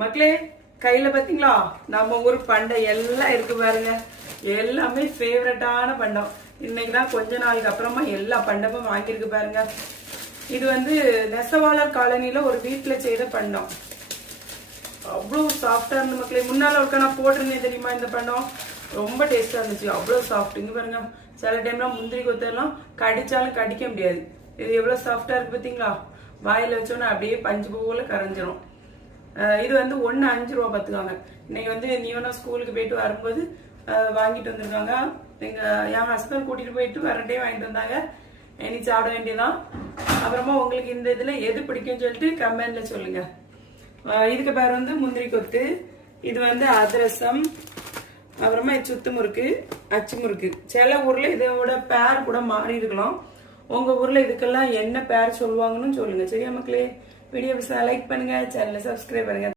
மக்களே கையில பாத்தீங்களா நம்ம ஊர் பண்டை எல்லாம் இருக்கு பாருங்க. எல்லாமே ஃபேவரட்டான பண்டம். இன்னைக்குதான் கொஞ்ச நாளுக்கு அப்புறமா எல்லா பண்டமும் வாங்கியிருக்கு பாருங்க. இது வந்து நெசவாளர் காலனில ஒரு வீட்டுல செய்த பண்டம். அவ்வளவு சாஃப்டா இருந்த மக்களே. முன்னால ஒருக்கா நான் போட்டிருந்தேன் தெரியுமா இந்த பண்டம். ரொம்ப டேஸ்டா இருந்துச்சு. அவ்வளவு சாஃப்ட். இங்க பாருங்க, சில டைம்ல முந்திரி கொத்தெல்லாம் கடிச்சாலும் கடிக்க முடியாது. இது எவ்வளவு சாஃப்டா இருக்கு பாத்தீங்களா. வாயில வச்சோன்னா அப்படியே பஞ்சு போல கரைஞ்சிரும். இது வந்து 1.5 ரூபா பார்த்துக்காங்க. இன்னைக்கு வந்து நீவனா ஸ்கூலுக்கு போயிட்டு வரும்போது வாங்கிட்டு வந்திருக்காங்க. என் ஹஸ்பண்ட் கூட்டிட்டு போயிட்டு வரட்டே வாங்கிட்டு வந்தாங்க. இனி சாப்பிட வேண்டியதான். அப்புறமா உங்களுக்கு இந்த இதுல எது பிடிக்கும்னு சொல்லிட்டு கமெண்ட்ல சொல்லுங்க. இதுக்கு பேர் வந்து முந்திரி கொத்து. இது வந்து அதிரசம். அப்புறமா சுத்து முறுக்கு, அச்சு முறுக்கு. சில ஊர்ல இதோட பேர் கூட மாறி இருக்கலாம். உங்க ஊர்ல இதுக்கெல்லாம் என்ன பேர் சொல்லுவாங்கன்னு சொல்லுங்க. சரியா மக்களே? வீடியோ லைக் பண்ணுங்க, சேனலை சப்ஸ்கிரைப் பண்ணுங்க.